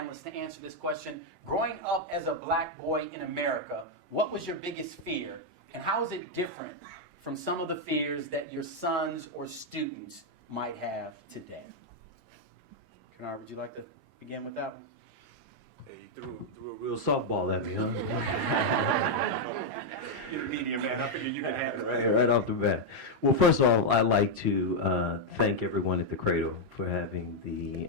panelists to answer this question. Growing up as a black boy in America, what was your biggest fear? And how is it different from some of the fears that your sons or students might have today? Kennard, would you like to begin with that one? Hey, you threw a real softball at me, huh? You're the media man. I figured you could handle it. Right off the bat. Well, first of all, I'd like to thank everyone at the Cradle for having the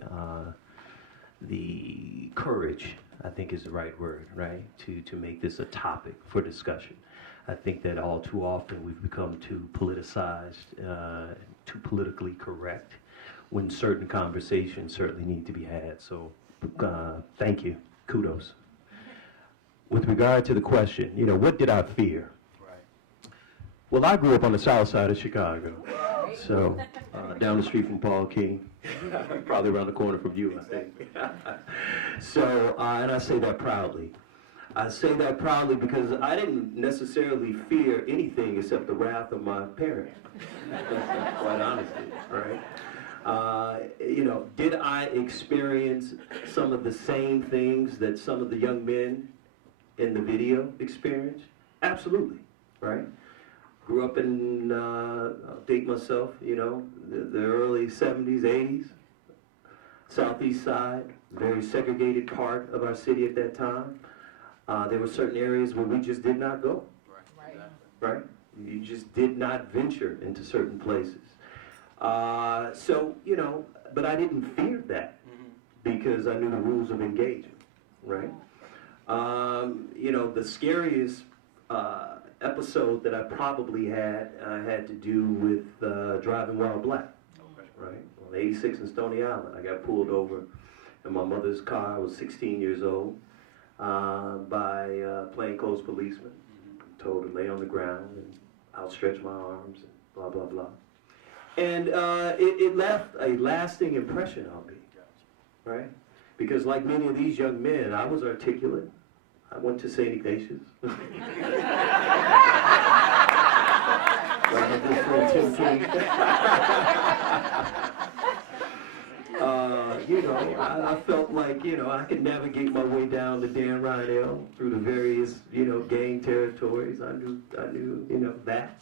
courage, I think is the right word, right, to make this a topic for discussion. I think that all too often we've become too politicized, too politically correct, when certain conversations certainly need to be had. So thank you. Kudos. With regard to the question, what did I fear? Right. Well, I grew up on the south side of Chicago, so down the street from Paul King, probably around the corner from you, I think. So, and I say that proudly. I say that proudly because I didn't necessarily fear anything except the wrath of my parents, quite honestly, right? Did I experience some of the same things that some of the young men in the video experienced? Absolutely, right? Grew up in, I'll date myself, the early 70s, 80s, southeast side, very segregated part of our city at that time. There were certain areas where we just did not go, right? You just did not venture into certain places. But I didn't fear that because I knew the rules of engagement, right? The scariest episode that I probably had to do with driving while black, right? On 86 in Stony Island, I got pulled over in my mother's car. I was 16 years old by plainclothes policemen. Told to lay on the ground and outstretch my arms and blah, blah, blah. And it left a lasting impression on me, right? Because like many of these young men, I was articulate. I went to St. Ignatius. I felt like, I could navigate my way down the Dan Rhinell through the various, gang territories. I knew, that.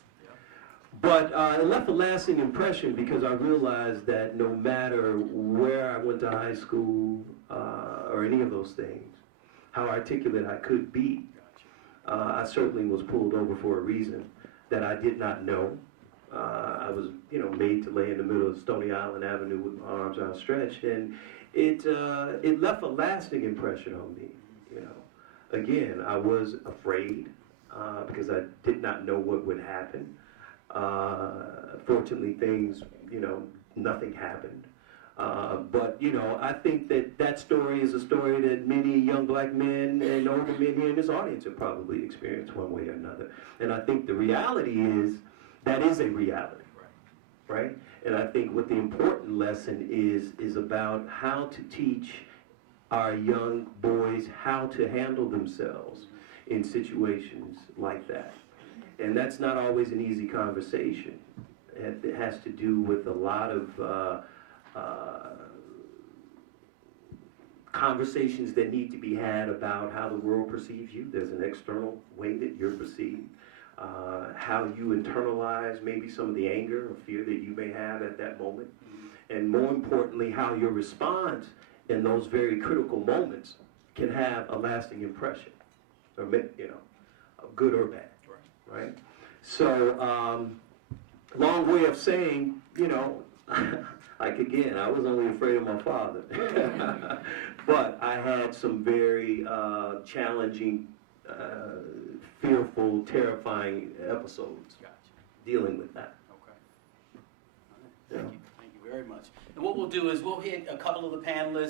But it left a lasting impression because I realized that no matter where I went to high school or any of those things, how articulate I could be, I certainly was pulled over for a reason that I did not know. I was, made to lay in the middle of Stony Island Avenue with my arms outstretched, and it left a lasting impression on me. Again, I was afraid because I did not know what would happen. Fortunately, things, nothing happened. But I think that story is a story that many young black men and older men here in this audience have probably experienced one way or another. And I think the reality is that is a reality, right? And I think what the important lesson is about how to teach our young boys how to handle themselves in situations like that. And that's not always an easy conversation. It has to do with a lot of conversations that need to be had about how the world perceives you. There's an external way that you're perceived. How you internalize maybe some of the anger or fear that you may have at that moment. And more importantly, how your response in those very critical moments can have a lasting impression, or, good or bad. Right? So, long way of saying, like again, I was only afraid of my father. But I had some very challenging, fearful, terrifying episodes dealing with that. Okay. All right. Thank you very much. And what we'll do is we'll hit a couple of the panelists.